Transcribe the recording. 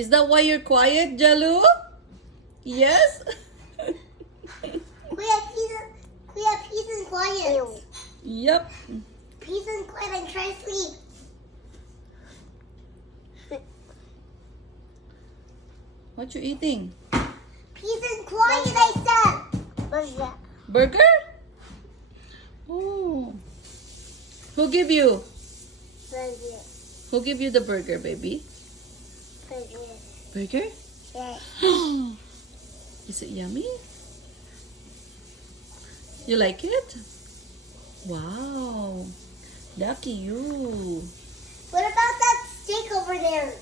Is that why you're quiet, Jalu? Yes? Kuya, peace and quiet. Yep. Peace and quiet and try to sleep. What you eating? Peace and quiet, I said. Burger? Oh. Who give you? Who give you the burger, baby? Burger? Is it yummy? You like it? Wow. Lucky you. What about that steak over there?